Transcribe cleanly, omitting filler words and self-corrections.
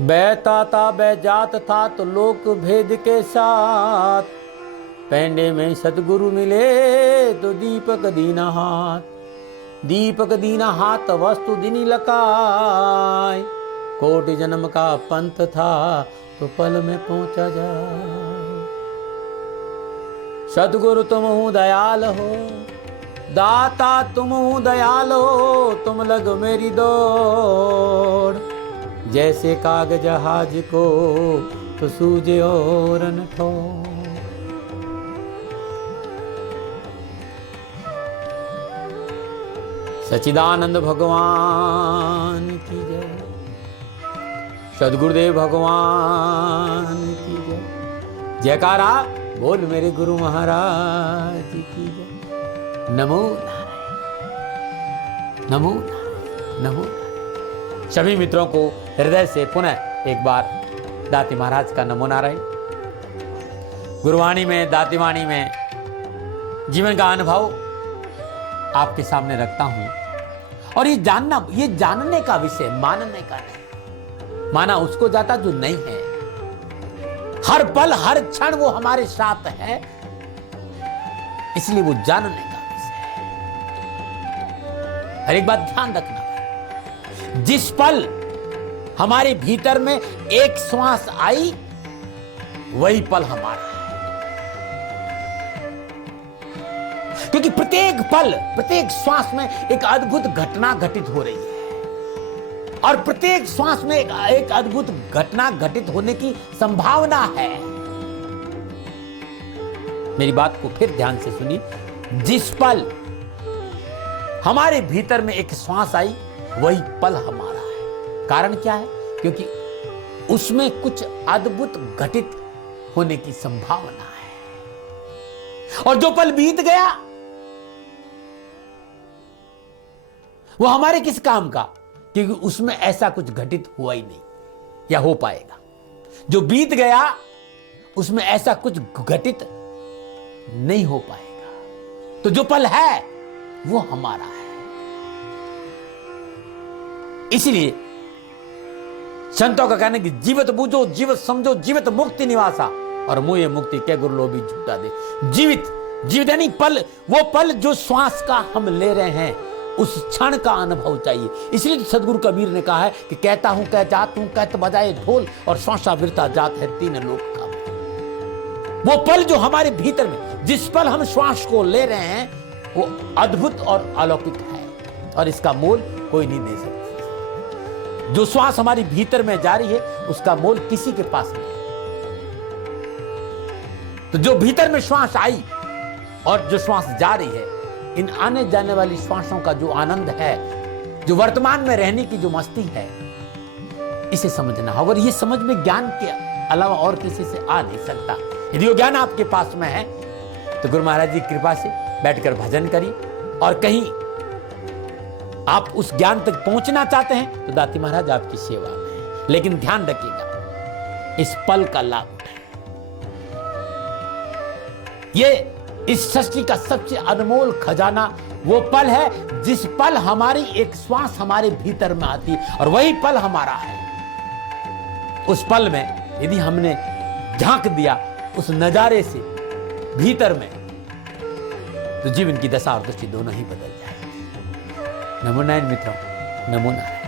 बैता था बैजात था तो लोक भेद के साथ, पैंडे में सतगुरु मिले तो दीपक दीना हाथ, दीपक दीना हाथ वस्तु दिनी लकाय, कोटि जन्म का पंथ था तो पल में पहुंचा जाए। सतगुरु तुम हूं दयाल हो, दाता तुम हूं दयाल हो, तुम लग मेरी दौड़, जैसे काग जहाज को तो सूझे और न ठोर। सच्चिदानंद भगवान की जय, सद्गुरुदेव भगवान की जय। जयकारा बोल मेरे गुरु महाराज की जय। नमो नारायण, नमो नारायण, नमो नारायण। सभी मित्रों को हृदय से पुनः एक बार दाती महाराज का नमो नारायण। गुरुवाणी में, दातीवाणी में जीवन का अनुभव आपके सामने रखता हूं, और ये जानने का विषय, मानने का नहीं। माना उसको जाता जो नहीं है। हर पल हर क्षण वो हमारे साथ है, इसलिए वो जानने का विषय है। हर एक बात ध्यान रखना, जिस पल हमारे भीतर में एक श्वास आई वही पल हमारा है। क्योंकि प्रत्येक पल, प्रत्येक श्वास में एक अद्भुत घटना घटित हो रही है, और प्रत्येक श्वास में एक अद्भुत घटना घटित होने की संभावना है। मेरी बात को फिर ध्यान से सुनिए। जिस पल हमारे भीतर में एक श्वास आई वही पल हमारा है। कारण क्या है? क्योंकि उसमें कुछ अद्भुत घटित होने की संभावना है। और जो पल बीत गया वो हमारे किस काम का? क्योंकि उसमें ऐसा कुछ घटित हुआ ही नहीं या हो पाएगा। जो बीत गया उसमें ऐसा कुछ घटित नहीं हो पाएगा। तो जो पल है वो हमारा है। इसलिए संतों का कहना कि जीवित बूझो, जीवित समझो, जीवित मुक्ति निवासा, और मुझे मुक्ति के गुरु लोभी झूठा दे। जीवित यानी पल, वो पल जो श्वास का हम ले रहे हैं, उस क्षण का अनुभव चाहिए। इसलिए तो सदगुरु कबीर ने कहा है कि कहता हूं कह जात हूं, कहत बजाए ढोल, और श्वासा विरता जात है तीन लोक का। वो पल जो हमारे भीतर में, जिस पल हम श्वास को ले रहे हैं, वो अद्भुत और अलौकिक है, और इसका मोल कोई नहीं दे सकता। जो श्वास हमारी भीतर में जा रही है उसका मोल किसी के पास नहीं। तो जो भीतर में श्वास आई और जो श्वास जा रही है, इन आने जाने वाली श्वासों का जो आनंद है, जो वर्तमान में रहने की जो मस्ती है, इसे समझना होगा। और ये समझ में ज्ञान के अलावा और किसी से आ नहीं सकता। यदि वो ज्ञान आपके पास में है तो गुरु महाराज जी की कृपा से बैठकर भजन करिए, और कहीं आप उस ज्ञान तक पहुंचना चाहते हैं तो दाती महाराज आपकी सेवा में है। लेकिन ध्यान रखिएगा, इस पल का लाभ उठाएं। ये इस सृष्टि का सबसे अनमोल खजाना वो पल है जिस पल हमारी एक श्वास हमारे भीतर में आती है, और वही पल हमारा है। उस पल में यदि हमने झांक दिया उस नजारे से भीतर में, तो जीवन की दशा और दृष्टि दोनों ही बदल जाएगी। नमो नारायण मित्रों, नमो नारायण।